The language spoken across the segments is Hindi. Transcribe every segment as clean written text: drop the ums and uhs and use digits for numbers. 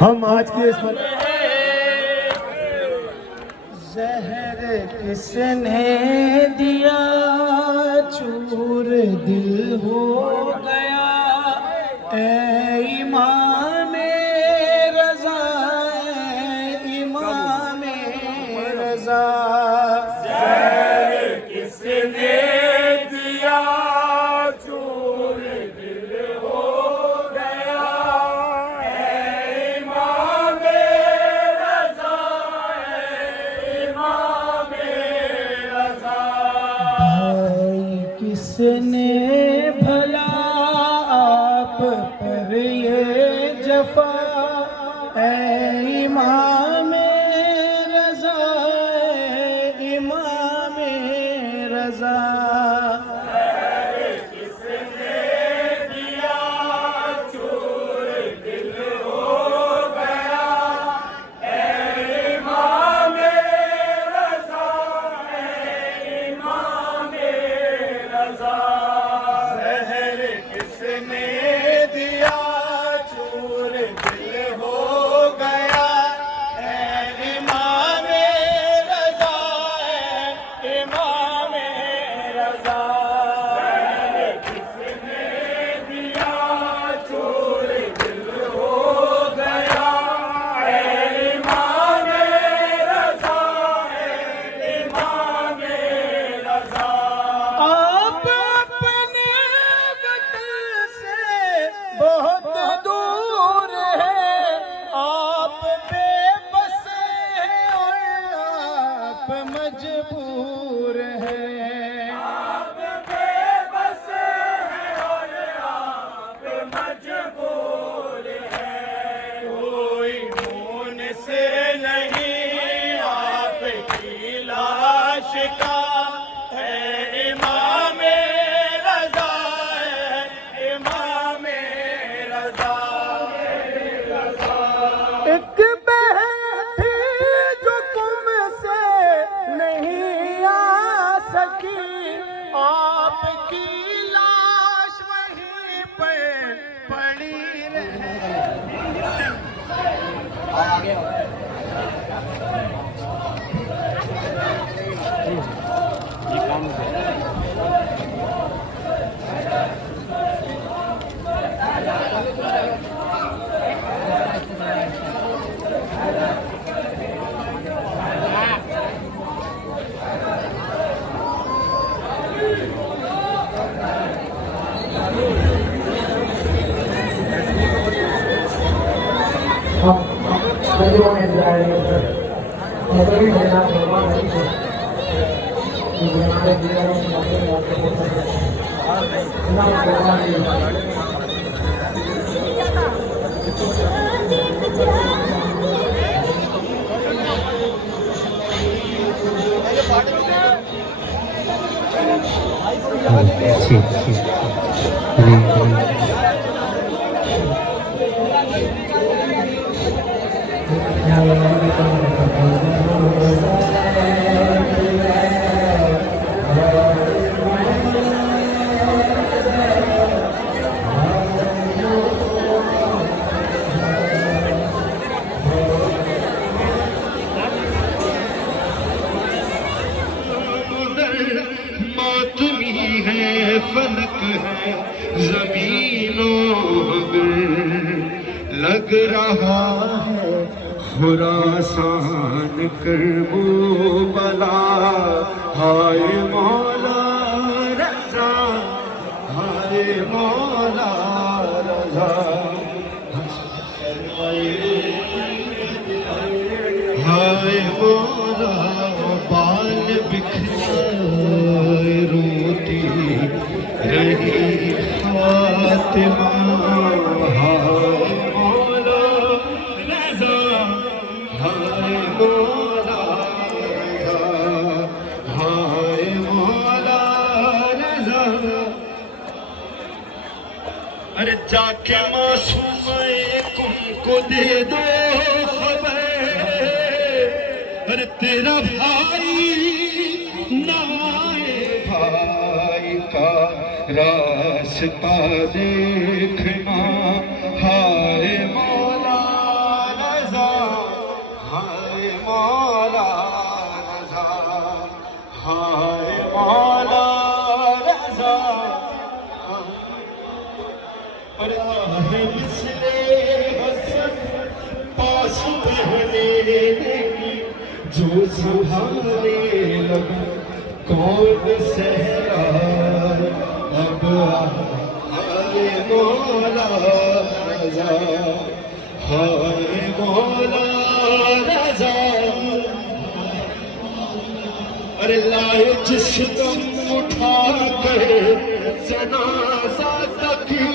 हम आज के इस जहर किसने दिया चूर दिल हो गया ऐ इमाम रज़ा इमाम रज़ा जहर किसने दिया चूर दिल हो गया इमाम रज़ा इमाम रज़ा भाई किसने भला आप पर ये जफा ऐ इमाम रज़ा इमाम रज़ा किसने दिया चूर दिल हो गया इमाम रज़ा इमाम रज़ा जहर किसने दिया चूर दिल हो गया ठीक ठीक मातमी है फलक है जमीनों मगर लग रहा है खुरासान करबो बला हाय मौला रजा हाय मौला रजा हाय मौला बाल बिखरे रोती रही फातिमा हाय मौला रजा हाय मौला रजा हाय मौला रजा अरे जाके मासूम को दे दो खबर अरे तेरा भाई नाए भाई का रास्ता देखना हाय मौला रजा हाय मौला रजा हाय मौला रजा अरे आहे मिसले हसन पास बहने देगी जो सुहाने लगा कौन सहरा अब हाय मौला रजा हाय मौला रजा अरे लाए जिस दम उठा कर जनाजा तकी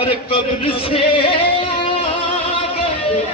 अरे कब्र से आ गए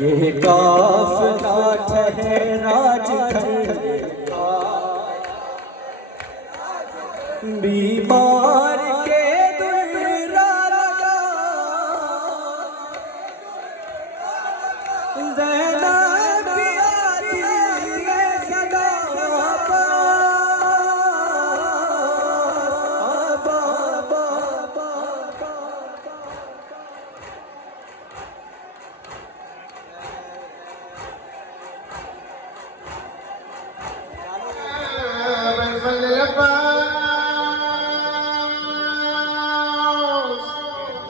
ये काफिला ठहरा जिधर बीमार के दुर्रा लगा ज़ैनब की आती है सदा